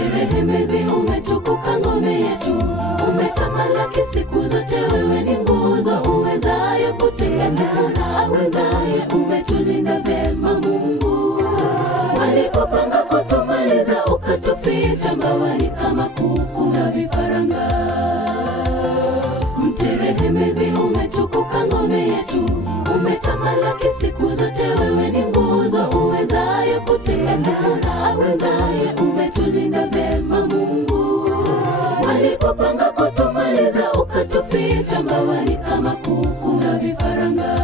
Mterehemezi umetukuka ngome yetu, umetamalaki siku zote, wewe ni nguzo uwezayo kutegemea na awezaye, umetulinda vyema Mungu. Walipopanga kutumaliza ukatuficha mbawani kama kuku na vifaranga. Mterehemezi umetukuka ngome yetu, umetamalaki siku zote, wewe ni nguzo uwezayo kutegemea na awezaye, umetulinda vyema Mungu. Walipopanga kutumaliza ukatuficha mbawani kama kuku na vifaranga.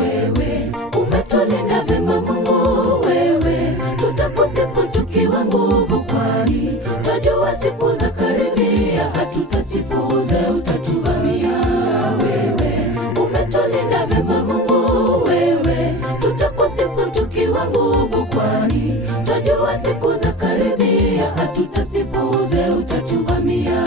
Wewe umetulinda vyema Mungu, wewe tutakusifu tukiwa nguvu, kwani twajua siku za karibia, hatutasifuze utatuvamia. Wewe umetulinda vyema Mungu, wewe tutakusifu tukiwa nguvu, kwani twajua siku za karibia, hatutasifuze utatuvamia.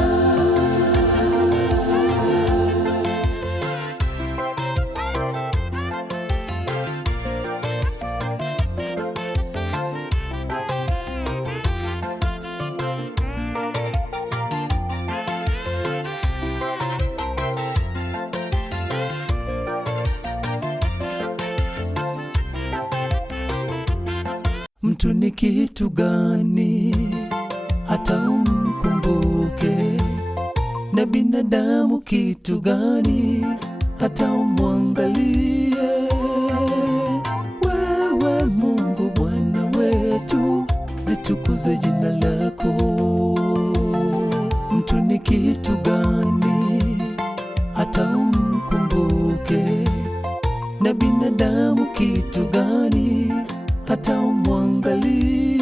Mtu ni kitu gani hata umkumbuke, na binadamu kitu gani hata umwangalie? Wewe Mungu Bwana wetu, litukuzwe jina lako. Mtu ni kitu gani hata umkumbuke, na binadamu kitu gani hata umwangalie?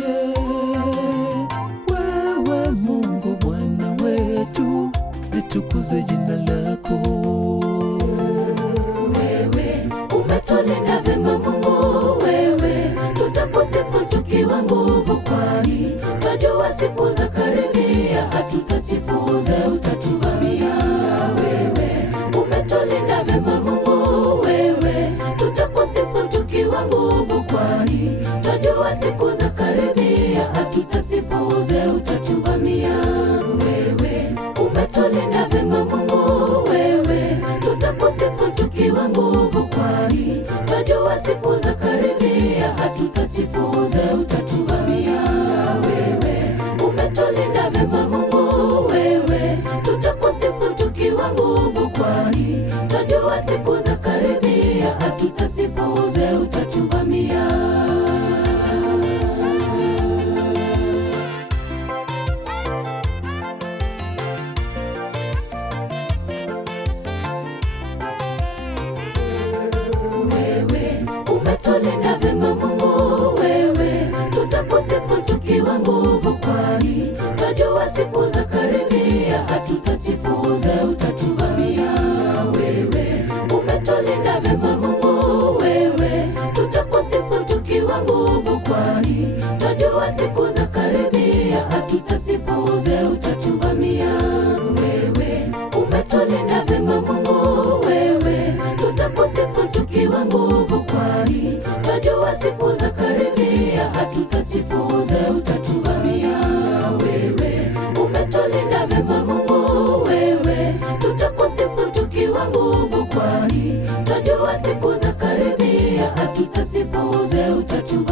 Wewe Mungu Bwana wetu, litukuzwe jina lako. Wewe umetulinda vyema Mungu, wewe tutakusifu tukiwa nguvu, kwani twajua siku za karibia, hatutasifuze utatuvamia. Wewe umetulinda vyema Mungu, wewe tutakusifu tukiwa nguvu, kwani twajua siku za karibia, hatutasifuze utatuvamia. Wewe umetulinda vyema Mungu, wewe tutakusifu tukiwa nguvu, kwani twajua siku za karibia, hatutasifuze utatuvamia. Wewe umetulinda vyema Mungu, wewe tutakusifu tukiwa nguvu, kwani twajua siku za karibia, hatutasifuze utatuvamia. Wewe umetulinda vyema Mungu, wewe tutakusifu tukiwa nguvu, kwani twajua siku za karibia, hatutasifuze utatuvamia. Wewe umetulinda vyema Mungu, wewe tutakusifu tukiwa nguvu, kwani twajua siku za karibia, hatutasifuze utatuvamia. Wewe umetulinda vyema Mungu, wewe tutakusifu tukiwa nguvu, kwani twajua siku za karibia, hatutasifuze utatuvamia. Wewe umetulinda vyema Mungu, wewe tutakusifu tukiwa nguvu, kwani twajua siku za karibia, hatutasifuze utatuvamia.